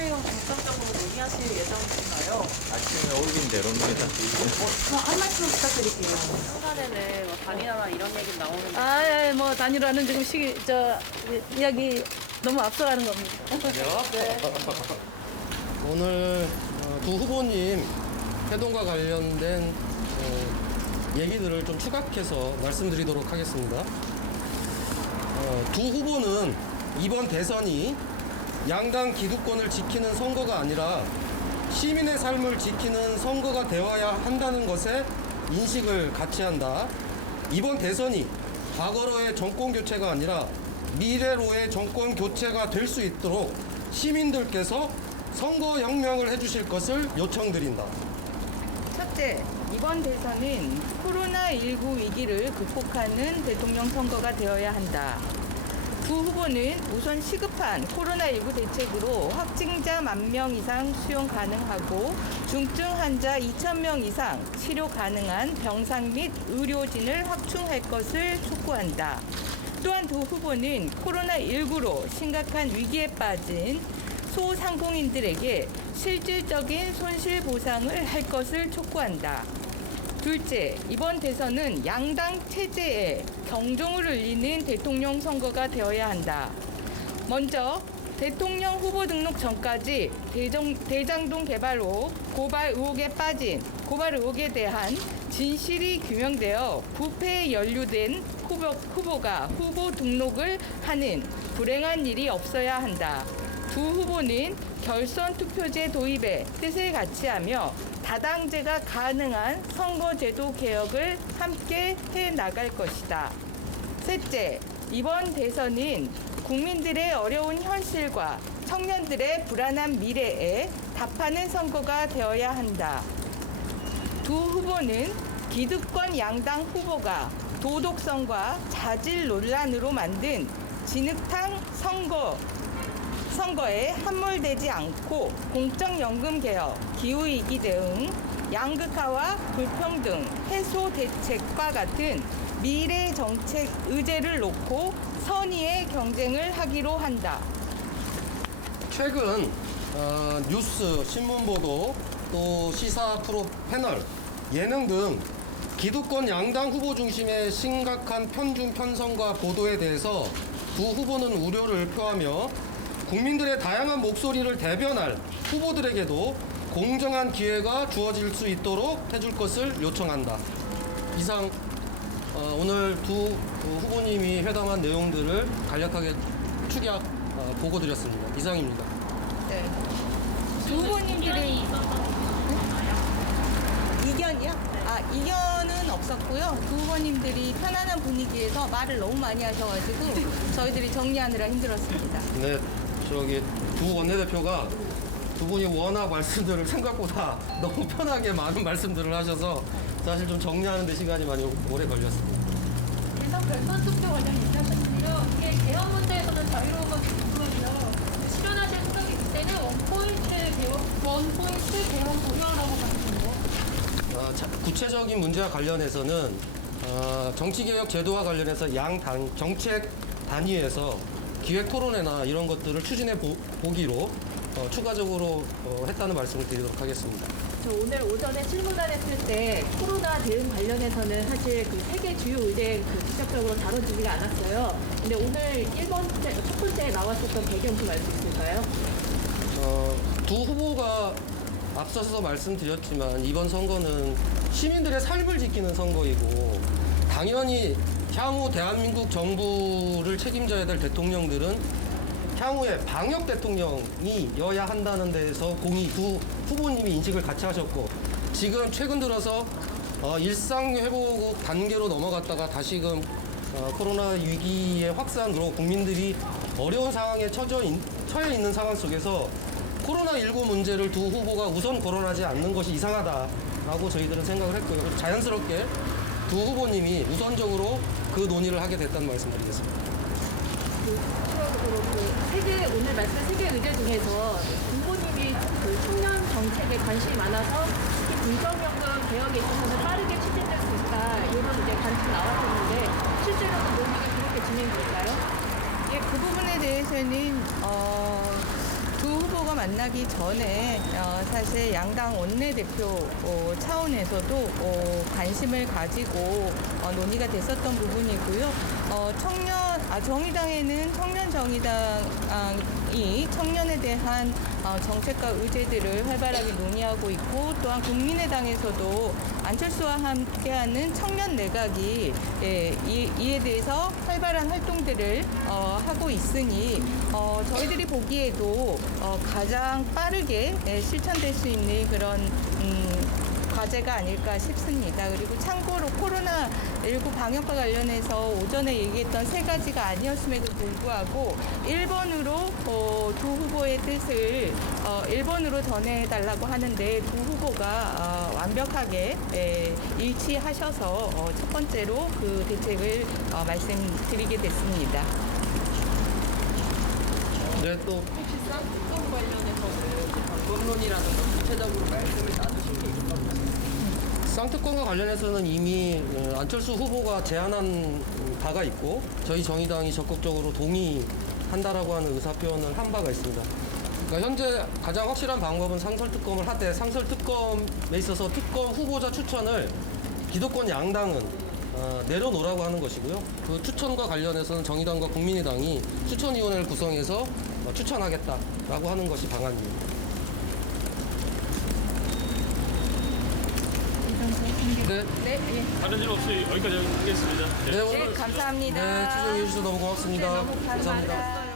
내용 중점적으로 논의하실 예정이신가요? 아침에 올린 대로입니다. 그럼 한 말씀 부탁드릴게요. 한간에는 뭐 단일화나 이런 얘기 나오는데 아, 뭐 단일화는 지금 이야기 너무 앞서가는 겁니다. 오늘 두 후보님 회동과 관련된 얘기들을 좀 추각해서 말씀드리도록 하겠습니다. 두 후보는 이번 대선이 양당 기득권을 지키는 선거가 아니라 시민의 삶을 지키는 선거가 되어야 한다는 것에 인식을 같이 한다. 이번 대선이 과거로의 정권 교체가 아니라 미래로의 정권 교체가 될 수 있도록 시민들께서 선거혁명을 해주실 것을 요청드린다. 첫째, 이번 대선은 코로나19 위기를 극복하는 대통령 선거가 되어야 한다. 두 후보는 우선 시급한 코로나19 대책으로 확진자 10,000명 이상 수용 가능하고 중증 환자 2,000명 이상 치료 가능한 병상 및 의료진을 확충할 것을 촉구한다. 또한 두 후보는 코로나19로 심각한 위기에 빠진 소상공인들에게 실질적인 손실 보상을 할 것을 촉구한다. 둘째, 이번 대선은 양당 체제에 경종을 울리는 대통령 선거가 되어야 한다. 먼저 대통령 후보 등록 전까지 대장동 개발로 고발 의혹에 대한 진실이 규명되어 부패에 연루된 후보가 후보 등록을 하는 불행한 일이 없어야 한다. 두 후보는 결선 투표제 도입에 뜻을 같이하며 다당제가 가능한 선거제도 개혁을 함께 해나갈 것이다. 셋째, 이번 대선은 국민들의 어려운 현실과 청년들의 불안한 미래에 답하는 선거가 되어야 한다. 두 후보는 기득권 양당 후보가 도덕성과 자질 논란으로 만든 진흙탕 선거에 함몰되지 않고 공적연금 개혁, 기후위기 대응, 양극화와 불평등 해소 대책과 같은 미래 정책 의제를 놓고 선의의 경쟁을 하기로 한다. 최근 뉴스, 신문보도, 또 시사 프로 패널, 예능 등 기득권 양당 후보 중심의 심각한 편중 편성과 보도에 대해서 두 후보는 우려를 표하며 국민들의 다양한 목소리를 대변할 후보들에게도 공정한 기회가 주어질 수 있도록 해줄 것을 요청한다. 이상 오늘 두 후보님이 회담한 내용들을 간략하게 축약 보고드렸습니다. 이상입니다. 네. 두 후보님들의 이견이요? 이견은 없었고요. 두 후보님들이 편안한 분위기에서 말을 너무 많이 하셔가지고 저희들이 정리하느라 힘들었습니다. 네, 두 원내대표가 두 분이 워낙 말씀들을 생각보다 너무 편하게 많은 말씀들을 하셔서 사실 좀 정리하는 데 시간이 많이 오래 걸렸습니다. 대선 결선 투표 관련 얘기하셨는데요. 이게 개헌 문제에서는 자유로운 건 궁금하고요. 실현하실 생각이 있을 때는 원포인트 개헌 고려하라고 하시는데요. 구체적인 문제와 관련해서는 정치개혁 제도와 관련해서 정책 단위에서 기획 토론회나 이런 것들을 추진해 보기로 추가적으로 했다는 말씀을 드리도록 하겠습니다. 저 오늘 오전에 질문을 했을 때 코로나 대응 관련해서는 사실 그 세 개 주요 의제 직접적으로 다뤄지지가 않았어요. 근데 오늘 첫 번째 나왔었던 배경 좀 알 수 있을까요? 두 후보가 앞서서 말씀드렸지만 이번 선거는 시민들의 삶을 지키는 선거이고 당연히 향후 대한민국 정부를 책임져야 될 대통령들은 향후에 방역 대통령이어야 한다는 데에서 공히 두 후보님이 인식을 같이 하셨고 지금 최근 들어서 일상 회복 단계로 넘어갔다가 다시금 코로나 위기의 확산으로 국민들이 어려운 상황에 처해 있는 상황 속에서 코로나19 문제를 두 후보가 우선 거론하지 않는 것이 이상하다라고 저희들은 생각을 했고요. 자연스럽게 두 후보님이 우선적으로 그 논의를 하게 됐다는 말씀드리겠습니다. 추가적으로 오늘 말씀 세 개 의제 중에서 후보님이 그 청년 정책에 관심이 많아서 특히 공적연금 개혁에 있어서는 빠르게 추진될 수 있다 이런 이제 관측 나왔었는데 실제로는 논의가 그렇게 진행될까요? 그 부분에 대해서는 두 후보가 만나기 전에 사실 양당 원내대표 차원에서도 관심을 가지고 논의가 됐었던 부분이고요. 정의당에는 청년정의당이 청년에 대한 정책과 의제들을 활발하게 논의하고 있고, 또한 국민의당에서도 안철수와 함께하는 청년 내각이 이에 대해서 활발한 활동들을 하고 있으니 저희들이 보기에도 가장 빠르게 실천될 수 있는 그런 과제가 아닐까 싶습니다. 그리고 참고로 코로나19 방역과 관련해서 오전에 얘기했던 세 가지가 아니었음에도 불구하고 1번으로 두 후보의 뜻을 1번으로 전해달라고 하는데 두 후보가 완벽하게 일치하셔서 첫 번째로 그 대책을 말씀드리게 됐습니다. 네, 또 혹시 쌍특검 관련해서는 방법론이라든가 구체적으로 말씀을 나누신 게 있었나요? 쌍특검과 관련해서는 이미 안철수 후보가 제안한 바가 있고, 저희 정의당이 적극적으로 동의한다라고 하는 의사표현을 한 바가 있습니다. 그러니까 현재 가장 확실한 방법은 상설특검을 하되, 상설특검에 있어서 특검 후보자 추천을 기득권 양당은 내려놓으라고 하는 것이고요. 그 추천과 관련해서는 정의당과 국민의당이 추천위원회를 구성해서 추천하겠다라고 하는 것이 방안입니다. 네, 다른 일 없이 여기까지 하겠습니다. 네, 오늘 감사합니다. 네, 출연해 주셔서 너무 고맙습니다. 너무 감사합니다.